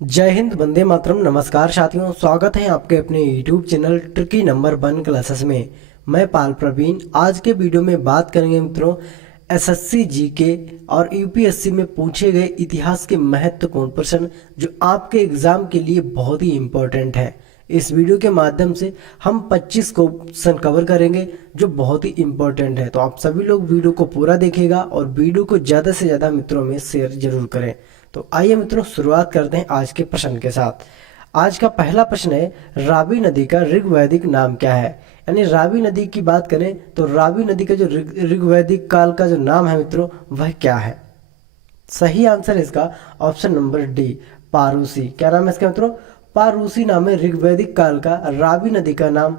जय हिंद, वंदे मातरम। नमस्कार साथियों, स्वागत है आपके अपने YouTube channel tricky number 1 classes में। मैं पाल प्रवीण। आज के वीडियो में बात करेंगे मित्रों एसएससी जीके और यूपीएससी में पूछे गए इतिहास के महत्वपूर्ण प्रश्न जो आपके एग्जाम के लिए बहुत ही इम्पोर्टेंट है। इस वीडियो के माध्यम से हम 25 क्वेश्चन कवर करेंगे जो बहुत ही इम्पोर्टेंट है। तो आप सभी लोग वीडियो को पूरा देखिएगा और वीडियो को ज़्यादा से ज़्यादा मित्रों में शेयर जरूर करें। तो आइए मित्रों शुरुआत करते हैं आज के प्रश्न के साथ। आज का पहला प्रश्न है, रावी नदी का ऋग्वैदिक नाम क्या है। यानी रावी नदी की बात करें तो रावी नदी का जो ऋग्वैदिक काल का जो नाम है मित्रों वह क्या है। सही आंसर इसका ऑप्शन नंबर डी, पारूसी। क्या नाम है इसका मित्रों? पारूसी नाम है ऋग्वैदिक काल का। रावी नदी का नाम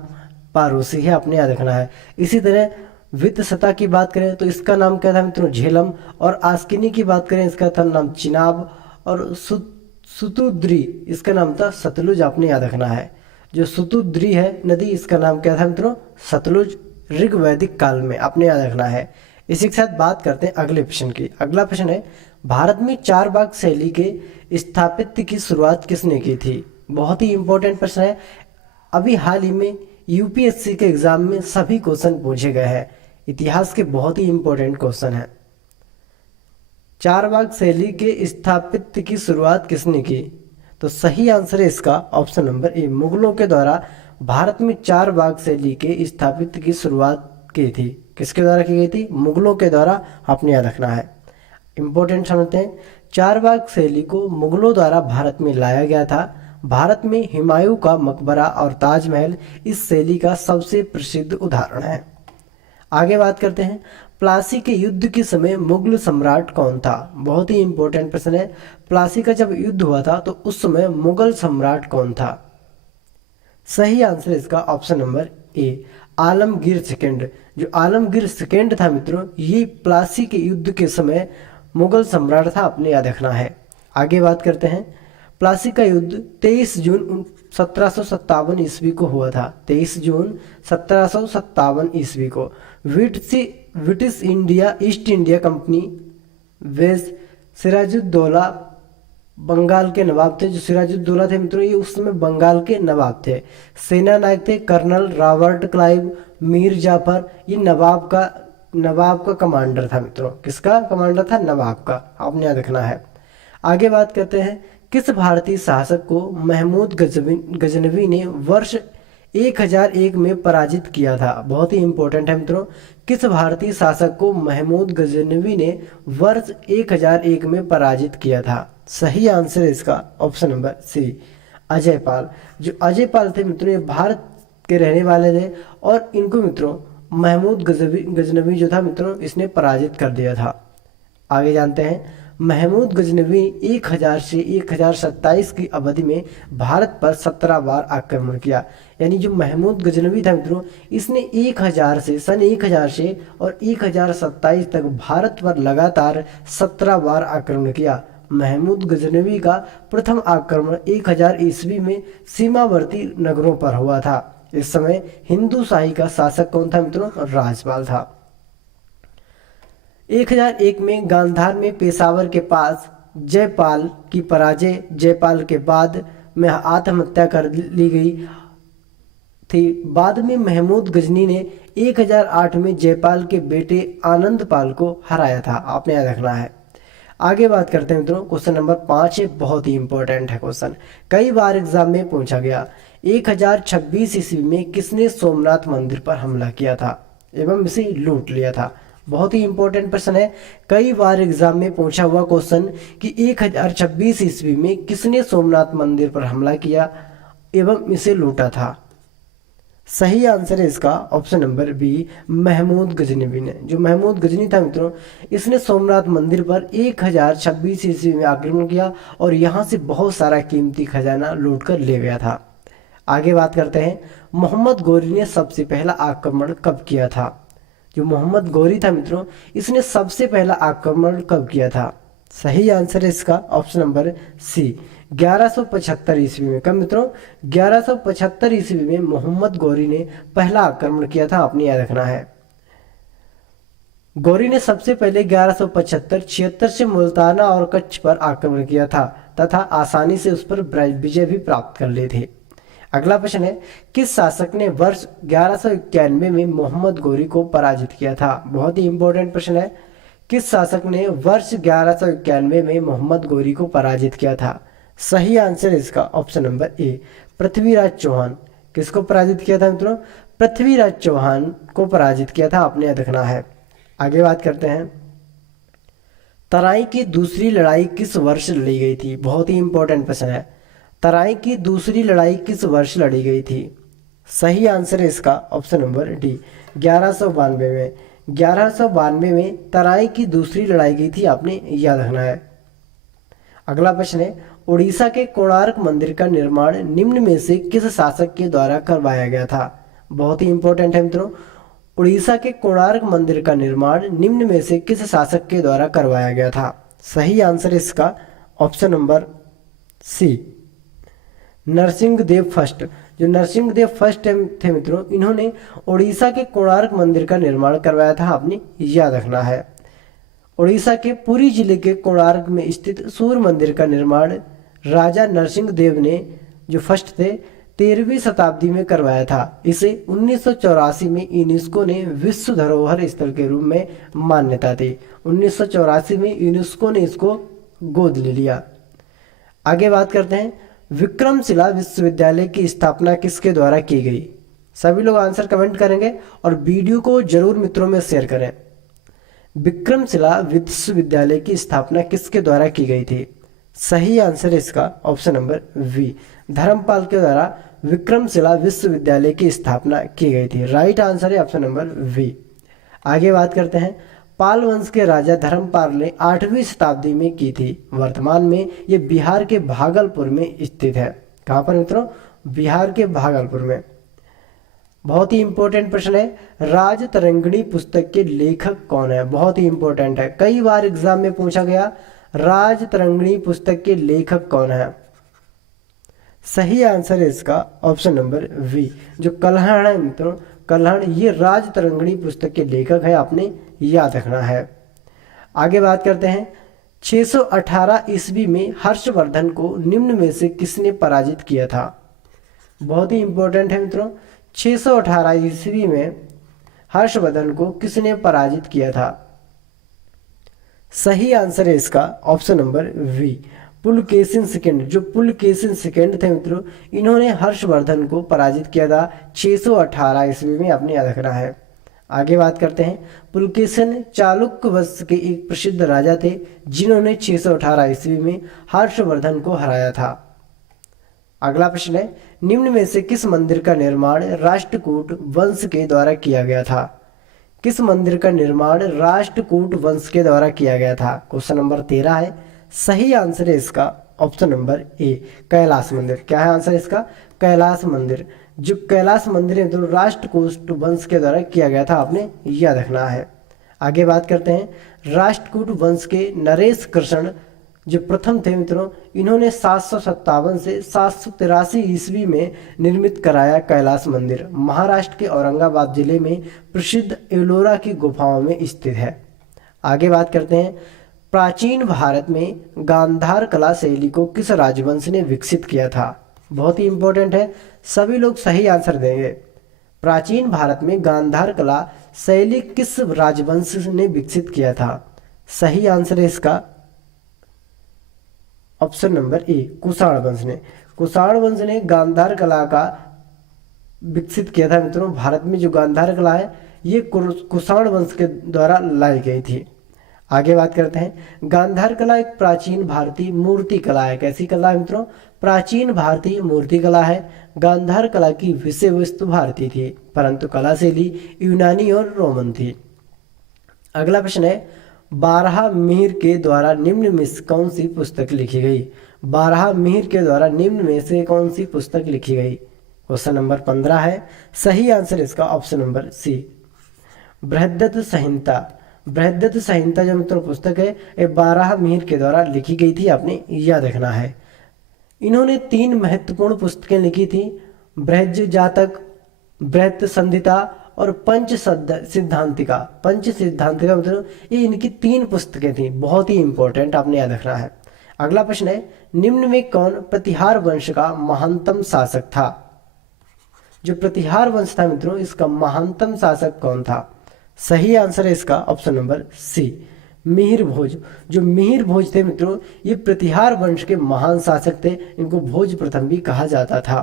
पारूसी है, आपने याद रखना है। इसी तरह वित्त सतह की बात करें तो इसका नाम क्या था मित्रों? झेलम। और आस्किनी की बात करें इसका था नाम चिनाब। और सुतुद्री इसका नाम था सतलुज, आपने याद रखना है। जो सुतुद्री है नदी इसका नाम क्या था मित्रों? सतलुज, ऋग्वैदिक काल में, आपने याद रखना है। इसी के साथ बात करते हैं अगले प्रश्न की। अगला प्रश्न है, भारत में चार बाग शैली के स्थापत्य की शुरुआत किसने की थी। बहुत ही इंपॉर्टेंट प्रश्न है। अभी हाल ही में यूपीएससी के एग्जाम में सभी क्वेश्चन पूछे गए हैं। इतिहास के बहुत ही इंपॉर्टेंट क्वेश्चन है। चार बाग शैली के स्थापत्य की शुरुआत किसने की? तो सही आंसर है इसका ऑप्शन नंबर ए, मुगलों के द्वारा भारत में चार बाग शैली के स्थापत्य की शुरुआत की थी। किसके द्वारा की गई थी? मुगलों के द्वारा, आपने याद रखना है। इंपॉर्टेंट समझते हैं। चार बाग शैली को मुगलों द्वारा भारत में लाया गया था। भारत में हुमायूं का मकबरा और ताजमहल इस शैली का सबसे प्रसिद्ध उदाहरण है। आगे बात करते हैं, प्लासी के युद्ध के समय मुगल सम्राट कौन था। बहुत ही इंपॉर्टेंट प्रश्न है। प्लासी का जब युद्ध हुआ था तो उस समय मुगल सम्राट कौन था। सही आंसर इसका ऑप्शन नंबर ए, आलमगीर सेकेंड। जो आलमगीर सेकेंड था मित्रों, ये प्लासी के युद्ध के समय मुगल सम्राट था, आपने याद रखना है। आगे बात करते हैं, प्लासी का युद्ध 23 जून 1757 ईस्वी को हुआ था। 23 जून 1757 ईस्वी को British India East India company वेज सिराजुद्दौला बंगाल के नवाब थे। जो सिराजुद्दौला थे मित्रों, ये उस समय बंगाल के नवाब थे। सेना नायक थे colonel Robert Clive. Mir Jafar, ये नवाब का कमांडर था मित्रों। किसका कमांडर था? नवाब का, आपने याद रखना है। आगे बात करते हैं, किस भारतीय शासक को महमूद गजनवी ने वर्ष 1001 में पराजित किया था। बहुत ही इंपॉर्टेंट है मित्रों। किस भारतीय शासक को महमूद गजनवी ने वर्ष 1001 में पराजित किया था। सही आंसर है इसका ऑप्शन नंबर सी, अजय पाल। जो अजय पाल थे मित्रों, ये भारत के रहने वाले थे और इनको मित्रों महमूद गजनवी जो था मित्रों, इसने पराजित कर दिया था। आगे जानते हैं, महमूद गजनवी 1000 से 1027 की अवधि में भारत पर 17 बार आक्रमण किया। यानी जो महमूद गजनवी था मित्रों, इसने 1000 से सन 1000 से और 1027 तक भारत पर लगातार 17 बार आक्रमण किया। महमूद गजनवी का प्रथम आक्रमण 1000 ईस्वी में सीमावर्ती नगरों पर हुआ था। इस समय हिंदू शाही का शासक कौन था मित्रों? राजपाल था। 1001 में गांधार में पेशावर के पास जयपाल की पराजय, जयपाल के बाद में आत्महत्या कर ली गई थी। बाद में महमूद गजनी ने 1008 में जयपाल के बेटे आनंद पाल को हराया था, आपने याद रखना है। आगे बात करते हैं मित्रों, क्वेश्चन नंबर 5 है, बहुत ही इंपॉर्टेंट है क्वेश्चन, कई बार एग्जाम में पूछा गया। 1026 ईस्वी में किसने सोमनाथ मंदिर पर हमला किया था एवं इसे लूट लिया था। बहुत ही इंपॉर्टेंट प्रश्न है, कई बार एग्जाम में पूछा हुआ क्वेश्चन कि 1026 ईस्वी में किसने सोमनाथ मंदिर पर हमला किया एवं इसे लूटा था। सही आंसर है इसका option number B, Mahmud Ghaznavi ने। जो महमूद गजनी था मित्रों, इसने सोमनाथ मंदिर पर 1026 ईस्वी में आक्रमण किया और यहाँ से बहुत सारा कीमती खजाना लूट कर ले गया था। आगे बात करते हैं, मोहम्मद गौरी ने सबसे पहला आक्रमण कब किया था। जो मोहम्मद गौरी था मित्रों, इसने सबसे पहला आक्रमण कब किया था। सही आंसर है इसका ऑप्शन नंबर सी, 1175 ईस्वी में। कब मित्रों? 1175 ईस्वी में मोहम्मद गौरी ने पहला आक्रमण किया था, आपने याद रखना है। गौरी ने सबसे पहले 1175-76 से मुल्ताना और कच्छ पर आक्रमण किया था तथा आसानी से उस पर विजय भी प्राप्त कर लिए थे। अगला प्रश्न है, किस शासक ने वर्ष 1191 में मोहम्मद गौरी को पराजित किया था? बहुत ही इंपॉर्टेंट प्रश्न है। किस शासक ने वर्ष 1191 में मोहम्मद गौरी को पराजित किया था? सही आंसर इसका option number A, Prithviraj Chauhan. किसको पराजित किया था मित्रों? पृथ्वीराज चौहान को पराजित किया था, आपने याद रखना है। आगे बात करते हैं, तराई की दूसरी लड़ाई किस वर्ष लड़ी गई थी? बहुत ही इंपॉर्टेंट प्रश्न है। तराई की दूसरी लड़ाई किस वर्ष लड़ी गई थी? सही आंसर है इसका ऑप्शन नंबर डी, 1192 में। 1192 में तराई की दूसरी लड़ाई गई थी, आपने याद रखना है। अगला प्रश्न है, उड़ीसा के कोणार्क मंदिर का निर्माण निम्न में से किस शासक के द्वारा करवाया गया था? बहुत ही इंपॉर्टेंट है मित्रों। उड़ीसा के कोणार्क मंदिर का निर्माण निम्न में से किस शासक के द्वारा करवाया गया था? सही आंसर इसका option number C, Narasimhadeva first. जो नरसिंहदेव फर्स्ट थे मित्रों, इन्होंने उड़ीसा के कोणार्क मंदिर का निर्माण करवाया था, आपने याद रखना है। उड़ीसा के पुरी जिले के कोणार्क में स्थित सूर्य मंदिर का निर्माण राजा नरसिंहदेव ने, जो फर्स्ट थे, 13वीं शताब्दी में करवाया था। इसे 1984 में यूनेस्को ने विश्व धरोहर स्थल के रूप में मान्यता दी। 1984 में यूनेस्को ने इसको गोद ले लिया। आगे बात करते हैं, विक्रमशिला विश्वविद्यालय की स्थापना किसके द्वारा की गई? सभी लोग आंसर कमेंट करेंगे और वीडियो को जरूर मित्रों में शेयर करें। विक्रमशिला विश्वविद्यालय की स्थापना किसके द्वारा की गई थी? सही आंसर इसका ऑप्शन नंबर वी, धर्मपाल के द्वारा विक्रमशिला विश्वविद्यालय की स्थापना की गई थी। राइट आंसर है ऑप्शन नंबर वी। आगे बात करते हैं, पाल वंश के राजा धर्मपाल ने 8वीं शताब्दी में की थी। वर्तमान में ये बिहार के भागलपुर में स्थित है। कहाँ पर मित्रों? बिहार के भागलपुर में। बहुत ही इंपॉर्टेंट प्रश्न है, राजतरंगिणी पुस्तक के लेखक कौन है? बहुत ही इंपॉर्टेंट है, कई बार एग्जाम में पूछा गया। राजतरंगिणी पुस्तक के लेखक कौन है? सही आंसर है इसका ऑप्शन नंबर वी, जो कल्हण है मित्रों, कल्हण, ये राजतरंगिणी पुस्तक के लेखक है, आपने याद रखना है। आगे बात करते हैं, 618 ईस्वी में हर्षवर्धन को निम्न में से किसने पराजित किया था? बहुत ही इंपॉर्टेंट है मित्रों, 618 ईस्वी में हर्षवर्धन को किसने पराजित किया था? सही आंसर है इसका option number B, Pulakeshin second. जो पुलकेशिन सेकंड थे मित्रों, इन्होंने हर्षवर्धन को पराजित किया था 618 ईस्वी में, आपने याद रखना है। आगे बात करते हैं, पुलकेशिन चालुक्य वंश के एक प्रसिद्ध राजा थे जिन्होंने 618 ईस्वी में हर्षवर्धन को हराया था। अगला प्रश्न है, निम्न में से किस मंदिर का निर्माण राष्ट्रकूट वंश के द्वारा किया गया था? किस मंदिर का निर्माण राष्ट्रकूट वंश के द्वारा किया गया था? क्वेश्चन नंबर 13 है। सही आंसर है इसका ऑप्शन नंबर ए, कैलाश मंदिर। क्या है आंसर इसका? कैलाश मंदिर। जो कैलाश मंदिर है तो राष्ट्रकूट वंश के द्वारा किया गया था, आपने याद रखना है। आगे बात करते हैं, राष्ट्रकूट वंश के नरेश कृष्ण जो प्रथम थे मित्रों, इन्होंने 757 से 783 ईस्वी में निर्मित कराया कैलाश मंदिर। महाराष्ट्र के औरंगाबाद जिले में प्रसिद्ध एलोरा की गुफाओं में स्थित है। आगे बात करते हैं, प्राचीन भारत में गांधार कला शैली को किस राजवंश ने विकसित किया था? बहुत ही इंपॉर्टेंट है, सभी लोग सही आंसर देंगे। प्राचीन भारत में गांधार कला शैली किस राजवंश ने विकसित किया था? सही आंसर है इसका ऑप्शन नंबर ए, कुषाण वंश ने। कुषाण वंश ने गांधार कला का विकसित किया था मित्रों। भारत में जो गांधार कला है ये कुषाण वंश के द्वारा लाई गई थी। आगे बात करते हैं, गांधार कला एक प्राचीन भारतीय मूर्ति कला है। कैसी कला है मित्रों? प्राचीन भारतीय मूर्ति कला है। गांधार कला की विषय वस्तु भारतीय थी, परंतु कला शैली यूनानी और रोमन थी। अगला प्रश्न है, बारहमीर के द्वारा निम्न में से कौन सी पुस्तक लिखी गई? बारहमीर के द्वारा निम्न में से कौन सी पुस्तक लिखी गई? क्वेश्चन नंबर 15 है। सही आंसर इसका ऑप्शन नंबर सी, बृहद्रथ संहिता। बृहद्रथ संहिता जो मित्रों पुस्तक है ये बारहमीर के द्वारा लिखी गई थी, आपने याद रखना है। इन्होंने 3 महत्वपूर्ण पुस्तकें लिखी थी, बृहज जातक, बृहत संहिता और सिद्धांतिका। पंच सिद्धांतिका मतलब ये इनकी 3 पुस्तकें थी, बहुत ही इंपॉर्टेंट, आपने याद रखना है। अगला प्रश्न है, निम्न में कौन प्रतिहार वंश का महानतम शासक था? जो प्रतिहार वंश था मित्रों, इसका महानतम शासक कौन था? सही आंसर है इसका ऑप्शन नंबर सी, मिहिर भोज। जो मिहिर भोज थे मित्रों, ये प्रतिहार वंश के महान शासक थे, इनको भोज प्रथम भी कहा जाता था।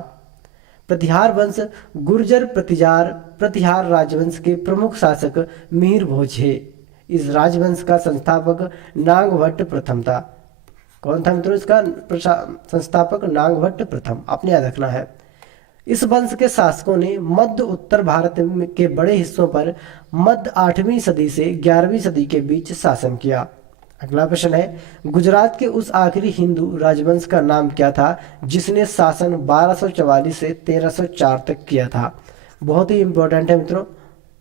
प्रतिहार वंश गुर्जर प्रतिहार राजवंश के प्रमुख शासक मिहिर भोज है। इस राजवंश का संस्थापक नागभट्ट प्रथम था। कौन था मित्रों इसका संस्थापक? नागभट्ट प्रथम, आपने याद रखना है। इस वंश के शासकों ने मध्य उत्तर भारत के बड़े हिस्सों पर मध्य 8वीं सदी से 11वीं सदी के बीच शासन किया। अगला प्रश्न है, गुजरात के उस आखिरी हिंदू राजवंश का नाम क्या था जिसने शासन 1244 से 1304 तक किया था? बहुत ही इंपॉर्टेंट है मित्रों,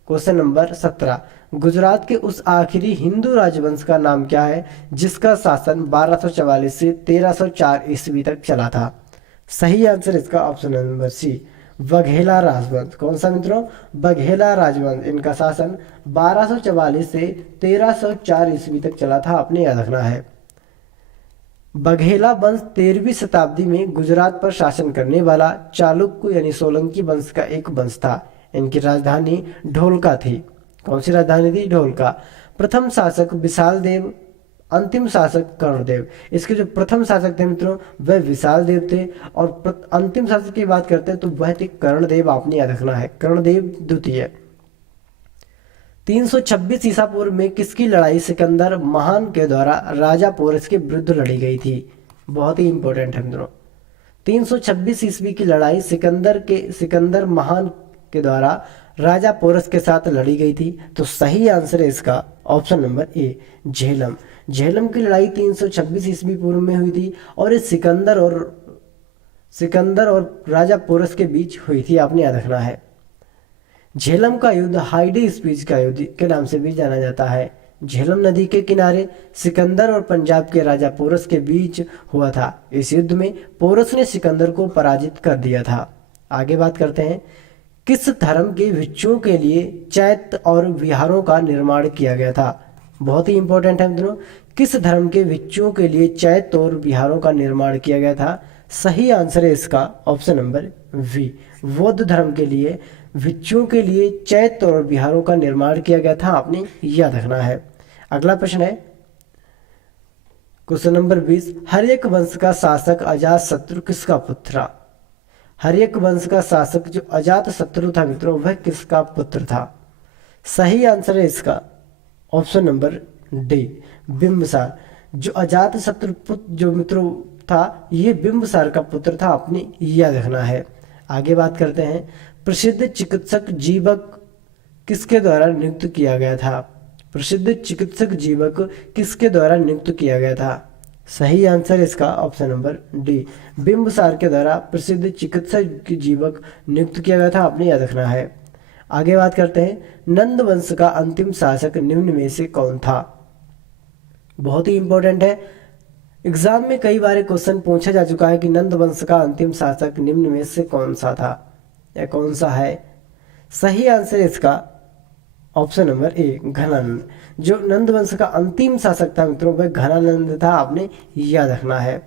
क्वेश्चन नंबर 17। गुजरात के उस आखिरी हिंदू राजवंश का नाम क्या है जिसका शासन 1244 से 1304 ईस्वी तक चला था? सही आंसर इसका ऑप्शन नंबर सी, बघेला राजवंश। कौन सा मित्रों? बघेला राजवंश। इनका शासन 1244 से 1304 ईस्वी तक चला था, आपने याद रखना है। बघेला वंश 13वीं शताब्दी में गुजरात पर शासन करने वाला चालुक्य यानी सोलंकी वंश का एक वंश था। इनकी राजधानी ढोलका थी। कौन सी राजधानी थी? ढोलका। प्रथम शासक विशाल देव, अंतिम शासक कर्णदेव। इसके जो प्रथम शासक थे मित्रों वह विशाल देव थे, और अंतिम शासक की बात करते हैं तो वह थे कर्णदेव, आपने याद रखना है, कर्णदेव द्वितीय। 326 ईसा पूर्व में किसकी लड़ाई सिकंदर महान के द्वारा राजा पोरस के विरुद्ध लड़ी गई थी? बहुत ही इंपॉर्टेंट है मित्रों। 326 ईस्वी की लड़ाई सिकंदर महान के द्वारा राजा पोरस के साथ लड़ी गई थी। तो सही आंसर है इसका ऑप्शन नंबर ए, झेलम। झेलम की लड़ाई 326 ईस्वी पूर्व में हुई थी, और ये सिकंदर और राजा पोरस के बीच हुई थी, आपने याद रखना है। झेलम का युद्ध हाइडी स्पीच का युद्ध के नाम से भी जाना जाता है। झेलम नदी के किनारे सिकंदर और पंजाब के राजा पोरस के बीच हुआ था। इस युद्ध में पोरस ने सिकंदर को पराजित कर दिया था। आगे बात करते हैं, किस धर्म के भिक्षुओं के लिए चैत्य और विहारों का निर्माण किया गया था? बहुत ही इंपॉर्टेंट है मित्रों, किस धर्म के भिक्षुओं के लिए चैत्य और विहारों का निर्माण किया गया था? सही आंसर है इसका ऑप्शन नंबर वी, बौद्ध धर्म के लिए भिक्षुओं के लिए चैत्य और विहारों का निर्माण किया गया था, आपने याद रखना है। अगला प्रश्न है क्वेश्चन नंबर 20, हर्यक वंश का शासक अजातशत्रु किसका पुत्र था? हर्यक वंश का शासक जो अजातशत्रु था मित्रों वह किसका पुत्र था? सही आंसर है इसका ऑप्शन नंबर डी, बिंबिसार। जो अजातशत्रु पुत्र जो मित्रों था ये बिंबिसार का पुत्र था, आपने याद रखना है। आगे बात करते हैं, प्रसिद्ध चिकित्सक जीवक किसके द्वारा नियुक्त किया गया था? प्रसिद्ध चिकित्सक जीवक किसके द्वारा नियुक्त किया गया था? सही आंसर इसका ऑप्शन नंबर डी, बिंबिसार के द्वारा प्रसिद्ध चिकित्सक जीवक नियुक्त किया गया था, आपने याद रखना है। आगे बात करते हैं, नंद वंश का अंतिम शासक निम्न में से कौन था? बहुत ही इंपॉर्टेंट है, एग्जाम में कई बार क्वेश्चन पूछा जा चुका है कि नंद वंश का अंतिम शासक निम्न में से कौन सा था या कौन सा है? सही आंसर इसका ऑप्शन नंबर ए, घनानंद। जो नंद वंश का अंतिम शासक था मित्रों वह घनानंद था, आपने याद रखना है।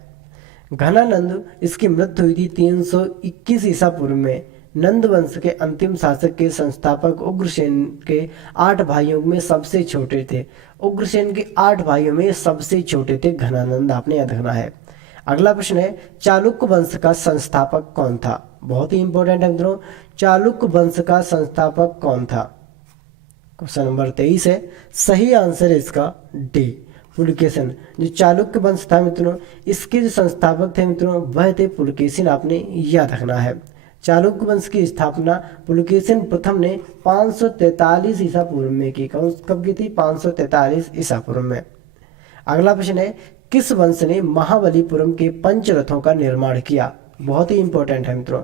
घनानंद इसकी मृत्यु हुई थी 321 ईसा पूर्व में। नंद वंश के अंतिम शासक के संस्थापक उग्रसेन के 8 भाइयों में सबसे छोटे थे। उग्रसेन के 8 भाइयों में सबसे छोटे थे घनानंद, आपने याद रखना है। अगला प्रश्न है, चालुक्य वंश का संस्थापक कौन था? बहुत ही इंपॉर्टेंट है मित्रों, चालुक्य वंश का संस्थापक कौन था? क्वेश्चन नंबर 23 है, सही आंसर है इसका डी, पुलकेशिन। जो चालुक्य वंश था मित्रों इसके जो संस्थापक थे मित्रों वह थे पुलकेशिन, आपने याद रखना है। चालुक्य वंश की स्थापना पुलकेशिन प्रथम ने 543 ईसा पूर्व में की। कब की थी? 543 ईसा पूर्व में। अगला प्रश्न है, किस वंश ने महाबलीपुरम के पंचरथों का निर्माण किया? बहुत ही इंपॉर्टेंट है मित्रों,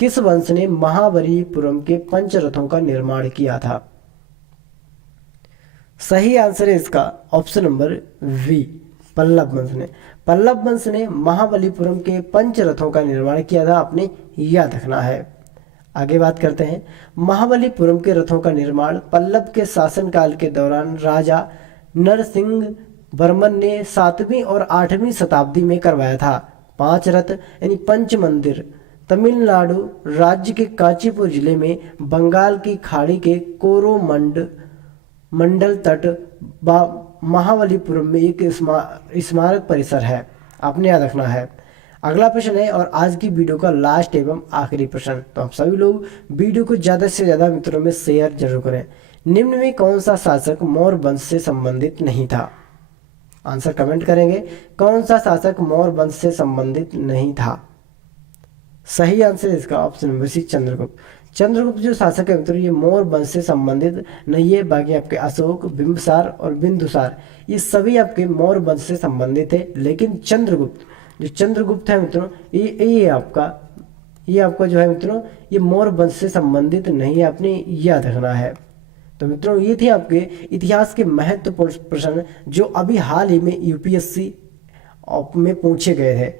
किस वंश ने महाबलीपुरम के पंचरथों का निर्माण किया था? सही आंसर है इसका ऑप्शन नंबर वी, पल्लव वंश ने। पल्लव वंश ने महाबलीपुरम के पंचरथों का निर्माण किया था, आपने याद रखना है। आगे बात करते हैं। महाबलीपुरम के रथों का निर्माण पल्लव के शासनकाल के दौरान राजा नरसिंह वर्मन ने 7वीं और 8वीं शताब्दी में करवाया था। 5 रथ यानी पंच मंदिर तमिलनाडु राज्य के कांचीपुर जिले में बंगाल की खाड़ी के मंडल तट महाबलीपुरम में एक स्मारक परिसर है। आपने याद रखना है। अगला प्रश्न है और आज की वीडियो का लास्ट एवं आखिरी प्रश्न। तो आप सभी लोग वीडियो को ज़्यादा से ज़्यादा मित्रों में शेयर जरूर करें। निम्न में कौन सा शासक मौर्य वंश से संबंधित नहीं था? आंसर कमेंट करेंगे। कौन सा शासक मौर्य वंश से संबंधित नहीं था? सही आंसर इसका option number C, Chandragupta. Chandragupta जो शासक है मित्रों, ये मौर्य वंश से संबंधित नहीं है। बाकी आपके अशोक, बिंबिसार और बिंदुसार ये सभी आपके मौर्य वंश से संबंधित है। लेकिन चंद्रगुप्त है मित्रों, ये आपका जो है मित्रों, ये मौर्य वंश से संबंधित नहीं है। आपने याद रखना है। तो मित्रों ये थे आपके इतिहास के महत्वपूर्ण प्रश्न जो अभी हाल ही में यूपीएससी में पूछे गए थे।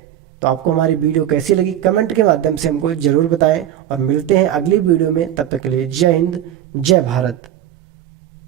तो आपको हमारी वीडियो कैसी लगी कमेंट के माध्यम से हमको जरूर बताएं और मिलते हैं अगली वीडियो में। तब तक के लिए जय हिंद, जय भारत।